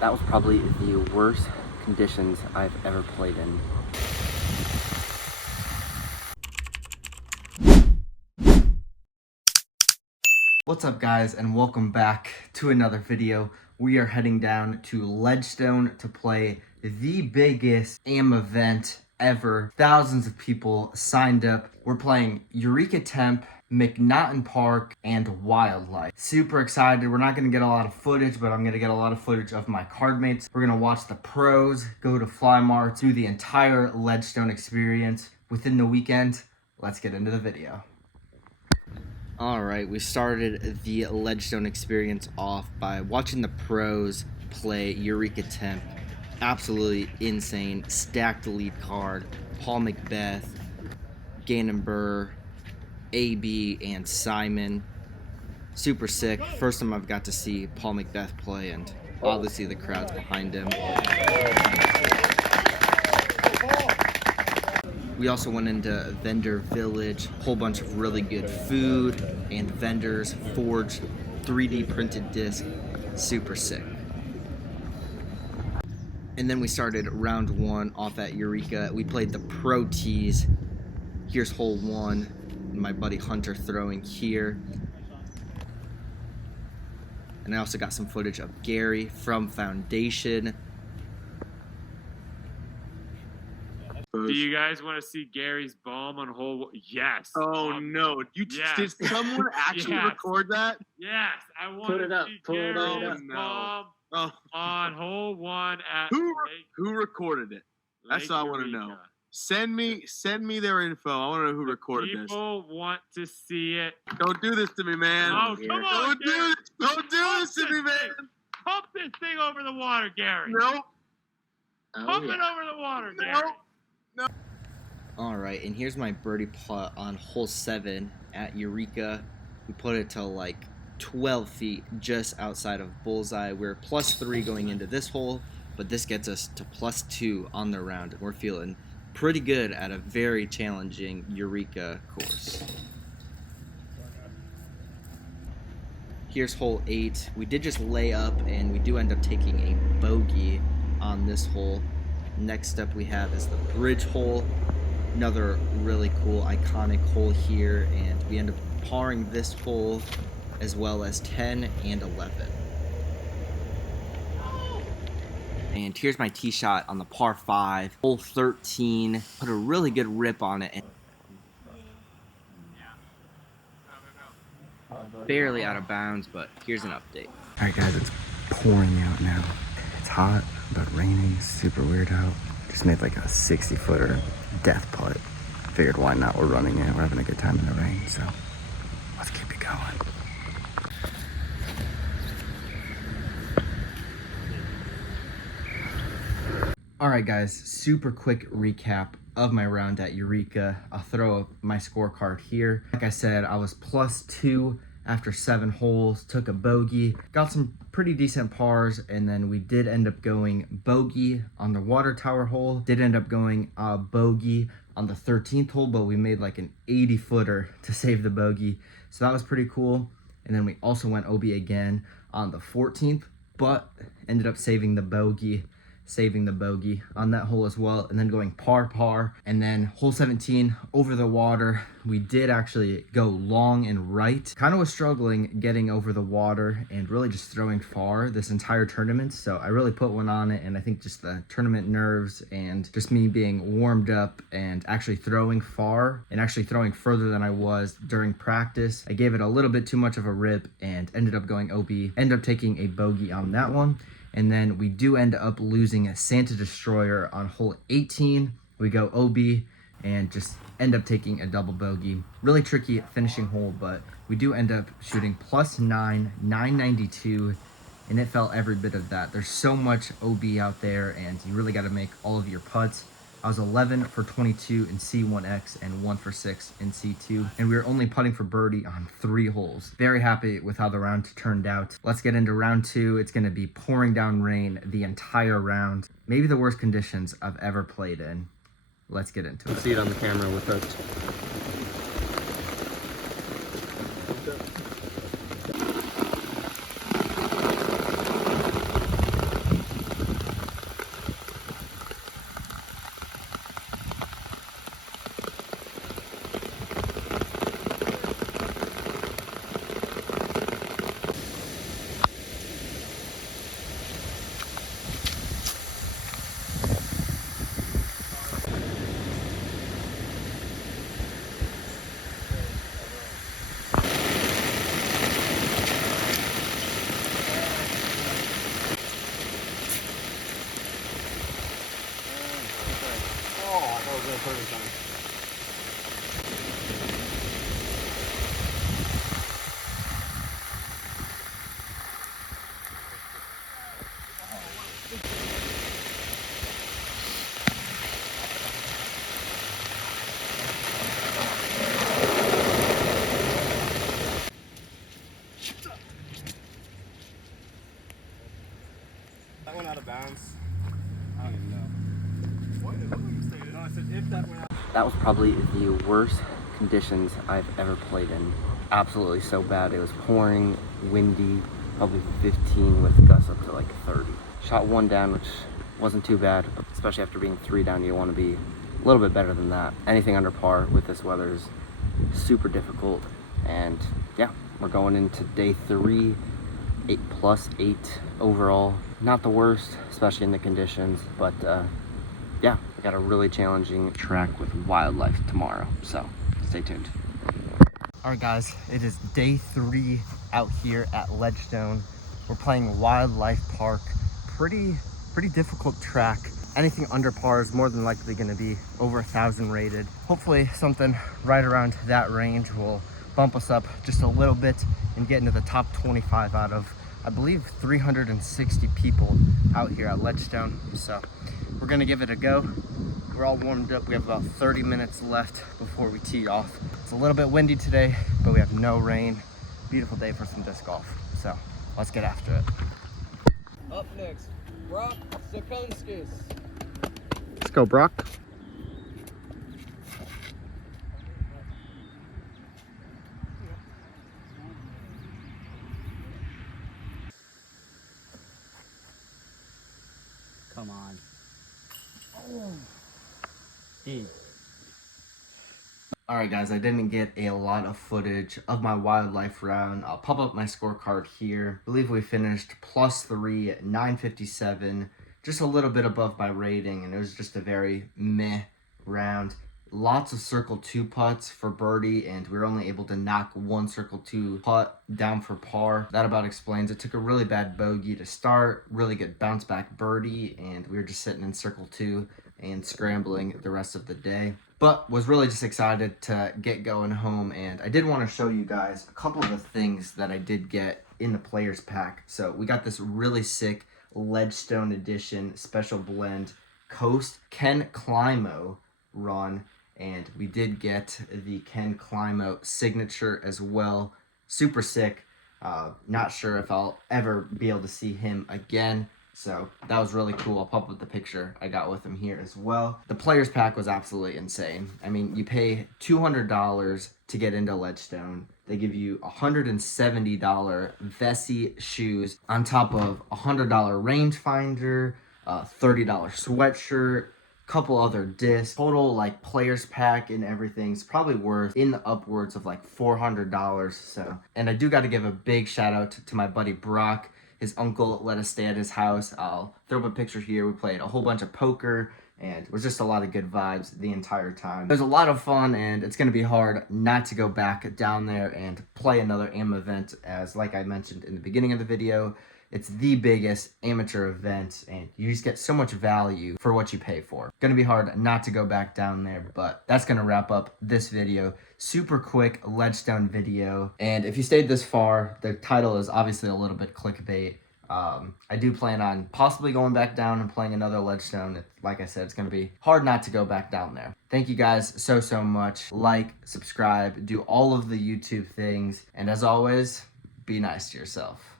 That was probably the worst conditions I've ever played in. What's up guys, and welcome back to another video. We are heading down to Ledgestone to play the biggest AM event ever. Thousands of people signed up. We're playing Eureka Temp, McNaughton Park, and Wildlife. Super excited. We're not going to get a lot of footage, but I'm going to get a lot of footage of my card mates. We're going to watch the pros, go to Fly Mart, do the entire Ledgestone experience within the weekend. Let's get into the video. Alright, we started the Ledgestone experience off by watching the pros play Eureka Temp. Absolutely insane. Stacked lead card. Paul Macbeth, Gannon Burr, AB, and Simon. Super sick. First time I've got to see Paul Macbeth play, and obviously the crowd's behind him. We also went into Vendor Village, a whole bunch of really good food and vendors, forged 3D printed disc, super sick. And then we started round one off at Eureka. We played the Pro Tees. Here's hole one, my buddy Hunter throwing here. And I also got some footage of Gary from Foundation. Do you guys want to see Gary's bomb on hole? Yes. Oh no! Did someone actually record that? Yes, I want to see Gary's bomb on hole one at. Who recorded it? That's what I want to know. Send me their info. I want to know who recorded this. People want to see it. Don't do this to me, man. Oh, come on, Don't do this to me, man. Pump this thing over the water, Gary. Nope. Pump it over the water, Gary. Nope. Alright, and here's my birdie putt on hole 7 at Eureka. We put it to like 12 feet just outside of bullseye. We're +3 going into this hole, but this gets us to +2 on the round. And we're feeling pretty good at a very challenging Eureka course. Here's hole 8. We did just lay up, and we do end up taking a bogey on this hole. Next up we have is the bridge hole. Another really cool, iconic hole here, and we end up parring this hole as well as 10 and 11. And here's my tee shot on the par 5, hole 13. Put a really good rip on it. And barely out of bounds, but here's an update. Alright guys, it's pouring out now. It's hot, but raining, super weird out. Just made like a 60-footer death putt. Figured why not, we're running it, we're having a good time in the rain, so let's keep it going. Alright guys, super quick recap of my round at Eureka. I'll throw up my scorecard here. Like I said, I was +2 after 7 holes, took a bogey, got some pretty decent pars, and then we did end up going bogey on the water tower hole, did end up going bogey on the 13th hole, but we made like an 80-footer to save the bogey, so that was pretty cool. And then we also went OB again on the 14th, but ended up saving the bogey on that hole as well, and then going par, and then hole 17 over the water. We did actually go long and right. Kind of was struggling getting over the water and really just throwing far this entire tournament, so I really put one on it, and I think just the tournament nerves and just me being warmed up and actually throwing far and actually throwing further than I was during practice, I gave it a little bit too much of a rip and ended up going OB, ended up taking a bogey on that one. And then we do end up losing a Santa Destroyer on hole 18. We go OB and just end up taking a double bogey. Really tricky finishing hole, but we do end up shooting +9, 992, and it felt every bit of that. There's so much OB out there, and you really got to make all of your putts. I was 11 for 22 in C1X and 1 for 6 in C2, and we were only putting for birdie on 3 holes. Very happy with how the round turned out. Let's get into round 2. It's going to be pouring down rain the entire round. Maybe the worst conditions I've ever played in. Let's get into it. See it on the camera with us. perfect time. That went out of bounds. I don't even know. What? It looked like you stayed in. No, I said if that went out. That was probably the worst conditions I've ever played in. Absolutely so bad. It was pouring, windy, probably 15 with gusts up to like 30. Shot one down, which wasn't too bad, but especially after being 3 down, you want to be a little bit better than that. Anything under par with this weather is super difficult. And yeah, we're going into day 3, 8+8 overall. Not the worst, especially in the conditions, but yeah, I got a really challenging track with wildlife tomorrow, so stay tuned. All right, guys, it is day 3 out here at LEDGESTONE. We're playing Wildlife Park. Pretty difficult track. Anything under par is more than likely going to be over 1,000 rated. Hopefully something right around that range will bump us up just a little bit and get into the top 25 out of, I believe, 360 people out here at LEDGESTONE. So we're gonna give it a go. We're all warmed up. We have about 30 minutes left before we tee off. It's a little bit windy today, but we have no rain. Beautiful day for some disc golf. So let's get after it. Up next, Brock Zakunskis. Let's go, Brock. Come on. All right, guys, I didn't get a lot of footage of my wildlife round. I'll pop up my scorecard here. I believe we finished +3 at 957, just a little bit above my rating, and it was just a very meh round. Lots of circle 2 putts for birdie, and we were only able to knock one circle 2 putt down for par. That about explains it. Took a really bad bogey to start, really good bounce back birdie, and we were just sitting in circle 2 and scrambling the rest of the day. But was really just excited to get going home, and I did want to show you guys a couple of the things that I did get in the players pack. So we got this really sick LEDGESTONE edition special blend Coast Ken Climo run, and we did get the Ken Climo signature as well. Super sick. Not sure if I'll ever be able to see him again. So that was really cool. I'll pop up the picture I got with him here as well. The players pack was absolutely insane. I mean, you pay $200 to get into LEDGESTONE. They give you $170 Vessi shoes on top of $100 rangefinder, $30 sweatshirt, couple other discs. Total like players pack and everything's probably worth in the upwards of like $400. So, and I do got to give a big shout out to my buddy Brock. His uncle let us stay at his house. I'll throw up a picture here. We played a whole bunch of poker, and it was just a lot of good vibes the entire time. It was a lot of fun, and it's going to be hard not to go back down there and play another AM event, as like I mentioned in the beginning of the video, it's the biggest amateur event, and you just get so much value for what you pay for. Gonna be hard not to go back down there, but that's gonna wrap up this video. Super quick LEDGESTONE video, and if you stayed this far, the title is obviously a little bit clickbait. I do plan on possibly going back down and playing another LEDGESTONE. Like I said, it's gonna be hard not to go back down there. Thank you guys so much. Like, subscribe, do all of the YouTube things, and as always, be nice to yourself.